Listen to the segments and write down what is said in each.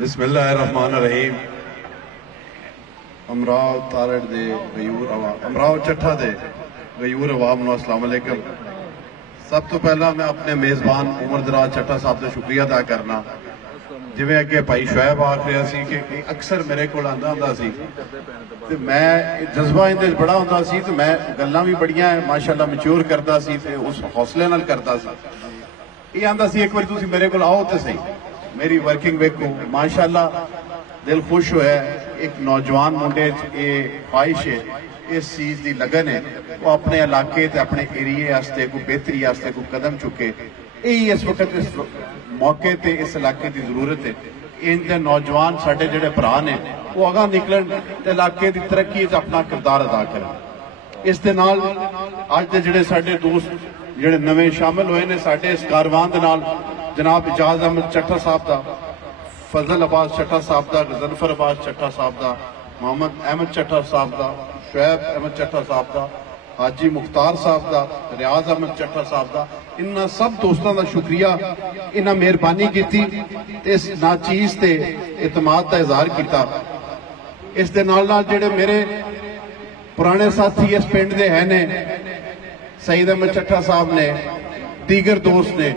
बिस्मिल्लाहिर्रहमानिर्रहीम। अमराव तारड़ दे गयूर अमराव चट्ठा दे गयूर अवाम नूं अस्सलाम वालेकुम। सब तो पहला मैं अपने मेज़बान उमर दराज चट्ठा साहब का शुक्रिया अदा करना। जिवें अगे भाई शुएब आख रहा सी कि अक्सर मेरे को आंदा हुंदा सी ते मैं जज्बा इहदे बड़ा हुंदा सी ते मैं गल्लां भी बड़ियां माशाअल्लाह मैच्योर करदा सी ते उस हौसले नाल करदा सी। ये आंदा सी एक बार तुसीं मेरे कोल आओ ते सही, मेरी वर्किंग वेखो। माशाअल्लाह दिल खुश होया। एक नौजवान मुंडे ये ख्वाहिश है, इस चीज की लगन है, वो अपने इलाके ते अपने एरिए वास्ते कोई बेहतरी वास्ते कोई कदम चुके। यही इस वक्त इस मौके ते इस इलाके की जरूरत है। इनके नौजवान साडे जिहड़े भरा ने वो अगां निकलन ते इलाके की तरक्की च अपना किरदार अदा करन। इस दे नाल अज दे जिहड़े साडे दोस्त जिहड़े नवे शामिल होए ने साडे इस कारवान दे नाल जनाब इजाज अहमद चट्ठा साहब का, फजल अब्बास चट्ठा साहब का, गजनफर अब्बास चट्ठा साहब का, मोहम्मद अहमद चट्ठा साहब का, शुएब अहमद चट्ठा साहब का, हाजी मुख्तार साहब का, रियाज अहमद चट्ठा साहब का, इन्होंने सब दोस्तों का शुक्रिया। इन्हें मेहरबानी की इस नाचीज से इतमाद का इजहार किया। इस दे नाल नाल जिहड़े मेरे पुराने साथी इस पिंड दे है ने, सईद अहमद चट्ठा साहब ने, दीगर दोस्त ने,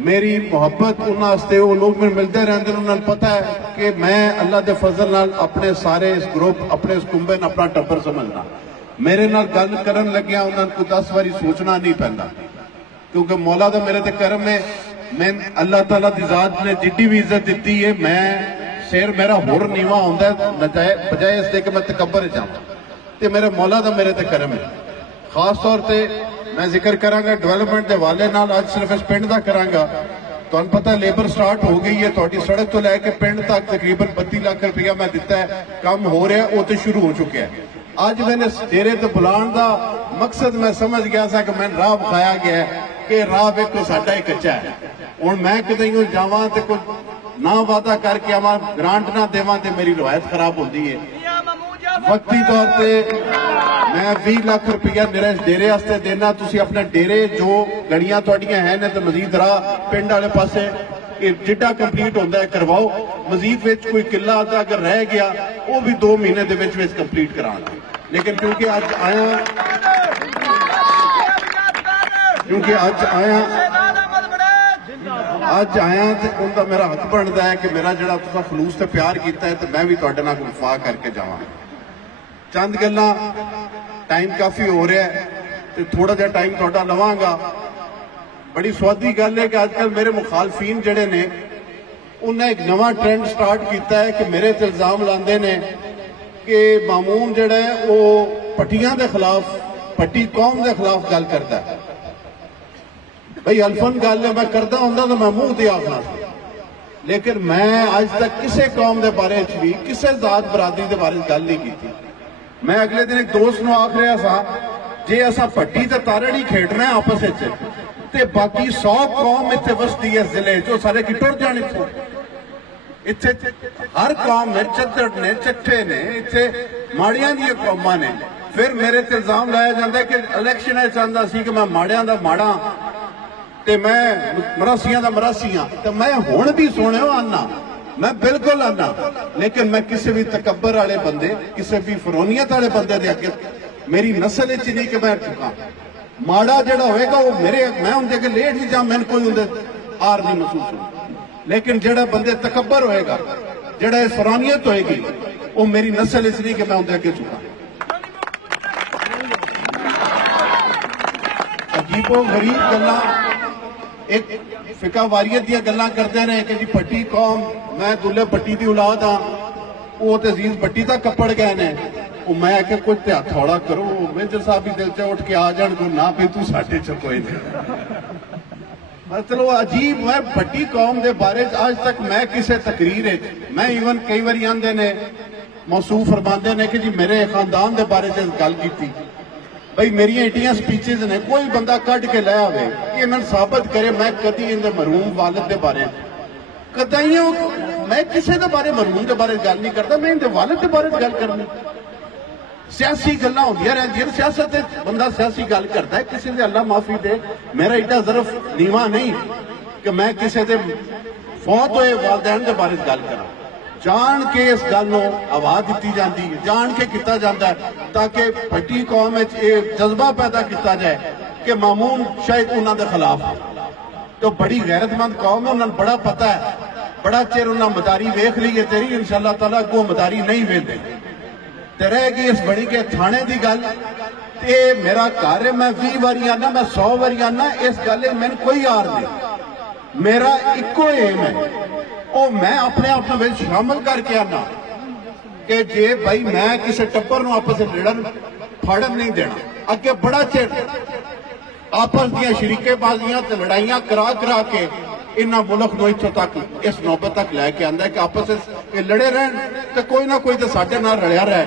मेरी मुहब्बत उन्होंने वो लोग मैंने मिलते रहते हैं। उन्होंने पता है कि मैं अल्लाह के फजल नाल अपने सारे इस ग्रुप अपने इस कुंबे न अपना टब्बर समझना। मेरे नाल गल करन लग्या उन्होंने को 10 बारी सोचना नहीं पैंदा, क्योंकि मौला दा मेरे ते करम है। मैं अल्लाह ताला दी जात ने जिड्डी भी इज्जत दी है, मैं शेर मेरा होर नीवा होंदा बजाय इसके कि मैं तकबर जाऊँ, तो मेरे मौला दा मेरे ते करम है। खास तौर पर मैं जिक्र करांगा डेवलपमेंट के हवाले नाल। अज सिर्फ इस पिंड का करांगा। तुहानूं पता लेबर स्टार्ट हो गई है, तुहाडी सड़क तो लैके पिंड तक तकरीबन 32 लाख रुपया मैं दिता है, काम हो रहा है, वो तो शुरू हो चुका है। अज मैंने डेरे ते बुलाने का मकसद मैं समझ गया था कि मैं राह विखाया गया है कि राह वेखो साडा ही कच्चा है। हुण मैं किते जावां ते कुछ ना वादा करके आवां ग्रांट ना देवां ते मेरी रवायत खराब होती है। वक्ती तौर पर मैं 20 लाख रुपया मेरे डेरे वास्ते देना। तुसी अपने डेरे जो गलियां तुहाडियां है ने ते मजीद राह पिंड वाले पासे जिड्डा कंप्लीट होंदा है करवाओ। मजीद विच कोई किला अगर रह गया वो भी 2 महीने दे विच कंप्लीट करांगे। लेकिन क्योंकि अज आया तो उनका मेरा हक बनता है कि मेरा जो तुसा खलूस से प्यार किया है तो मैं भी तुहाडे नाल वफा करके जावां। चंद गल्लां टाइम काफ़ी हो रहा है तो थोड़ा जहा टाइम तुहाडा लवांगा। बड़ी स्वादी गल है कि अजकल मेरे मुखालफीन जिहड़े ने उन्हें एक नवा ट्रेंड स्टार्ट किया है कि मेरे ते इल्जाम लाते हैं कि मामून जिहड़ा है वो पट्टियां के खिलाफ, पट्टी कौम के खिलाफ गल करता है। भाई अल्फन गल है, मैं करता होंदा तो मैं मुंह ते आखना, लेकिन मैं अज तक किसी कौम के बारे भी किसी जात बरादरी के बारे गल नहीं की। मैं अगले दिन एक दोस्त नूं आख रहा था, जे असा पट्टी ते तारड़ ही खेडना है आपस ते बाकी 100 कौम इत्थे वसदी है जिले जो सारे की टुर जाने इत्थों। इत्थे हर कौम ने चद्दड़ ने चट्ठे ने इत्थे माड़ियां दी कौमां ने। फिर मेरे ते इल्जाम लाया जाता है कि इलेक्शन चाहता सी कि मैं माड़ियां दा माड़ा ते मैं मरासियां दा मरासियां। तो मैं हुण भी सुनियो आना, मैं बिल्कुल आना, लेकिन मैं किसी भी तकबर वाले बंदे किसी भी फरोनियत वाले बंदे दे अगे मेरी नस्ल च नहीं कि मैं चुका। माड़ा जड़ा होएगा वो मेरे मैं उनके अगे लेट ही जा, मैंने कोई उनके हार नहीं महसूस हो। लेकिन जड़ा बंदे तकबर होएगा, जड़ा फरोनियत होएगी, वो मेरी नस्ल च नहीं कि मैं उनके अगे चुका। अजीबो गरीब गल्लां एक फिका वारियत दी गल्लां करते रहे कि जी पट्टी कौम, मैं दुल्ले पट्टी की औलाद हाँ, वो तो अजीज पट्टी तक कपड़ गए ने। मैं आके कुछ ते हथ हौला करो, मेजर साहब भी दिल च उठ के आ जान को ना भी तू साडे च कोई नहीं। मतलब अजीब, मैं पट्टी कौम के बारे आज तक मैं किसी तकरीर मैं इवन कई बार आंदे ने मौसूफ फरमाते ने कि जी मेरे खानदान के बारे गल की। भाई मेरी एटियां स्पीचेज ने, कोई बंदा कट के लै आवे कि मैं साबित करे मैं कदी इनके मरहूम वालिद के बारे कदाइयों मैं किसी के बारे मरहूम के बारे गल नहीं करता, मैं इनके वालिद के बारे गल करनी। सियासी गल्लां होंदियां रहंदियां, सियासत बंदा सियासी गल करता है, किसी से अल्लाह माफी दे मेरा एडा ज़रफ नीवा नहीं कि मैं किसी के फौत होए वालदैन के बारे गल करा। जान के इस गल नूं आवाज़ दी जाती है, जान के किया जाता है ताकि भट्टी कौम में जज्बा पैदा किया जाए कि मामून शायद उन्होंने खिलाफ है। तो बड़ी गैरतमंद कौम है, उन्होंने बड़ा पता है, बड़ा चिर उन्हें मदारी वेख ली है तेरी, इंशाअल्लाह ताला को मदारी नहीं वेखते ते रहेगी इस बड़ी के थाने की गल। ये मेरा घर है, मैं 20 बारी आना, मैं 100 बारी आना, इस गल मैंने कोई यार नहीं। मेरा इको एम है, वो मैं अपने आप में शामिल करके आना कि जे भाई मैं किसी टब्बर नूं आपस लड़न फड़न नहीं देना। अगे बड़ा चिर आपस दी शरीकेबाजियां ते लड़ाइयां करा करा के इन्ना मुल्क नूं इत्थों तक इस नौबत तक लैके आंदा कि आपस ये लड़े रहन तो कोई ना कोई तो साडे नाल रलिया रहे।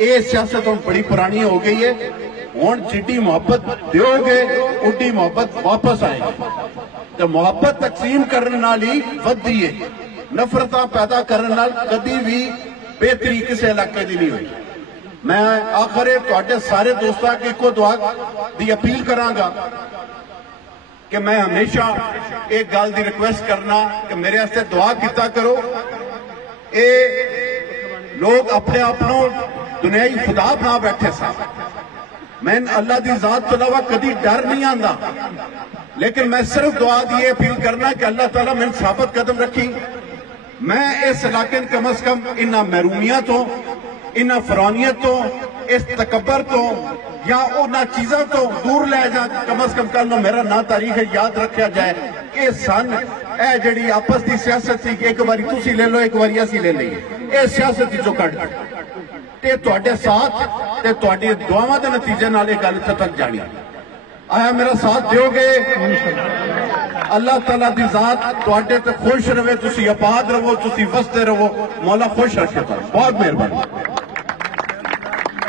ये सियासत हम बड़ी पुरानी हो गई है। हुण जिड्डी मुहब्बत दोगे उड्डी मुहब्बत वापस आएगी। तो मुहब्बत तकसीम करने नाल ही वधदी है, नफरतां पैदा करने नाल कदी भी बेहतरी किसी इलाके की नहीं हुई। मैं आखिर तुहाडे सारे दोस्तां की इको दुआ की अपील करांगा कि मैं हमेशा एक गल की रिक्वेस्ट करना कि मेरे वास्ते दुआ किया करो। ये लोग अपने आप को दुनियाई खुदा बना बैठे सन। मैं अल्लाह की जात तो अलावा कभी डर नहीं आता, लेकिन मैं सिर्फ दुआ की अपील करना कि अल्लाह ताला मैंने साबित कदम रखी। मैं इस इलाके कम अज कम इन्ना महरूमियत तो, इन्ना फरौनियत तो, इस तकबर तो या उन्होंने चीजों तो दूर लै जा। कम अज कम कल मेरा ना तारीख याद रखा जाए कि सन ए जी आपस की सियासत थी कि एक बारी तुसी ले लो एक बारी असी ले लीए, ये सियासत चो कट ते तुहाडे साथ ते तुहाडी दुआवां दे नतीजे नाल ये गल इत्थे तक जानी। आया मेरा साथ दोगे? अल्लाह ताला दी जात तुहाडे ते खुश रवे, तुसी आबाद रहो, तुसी वसदे रहो, मौला खुश रखे। बहुत मेहरबानी।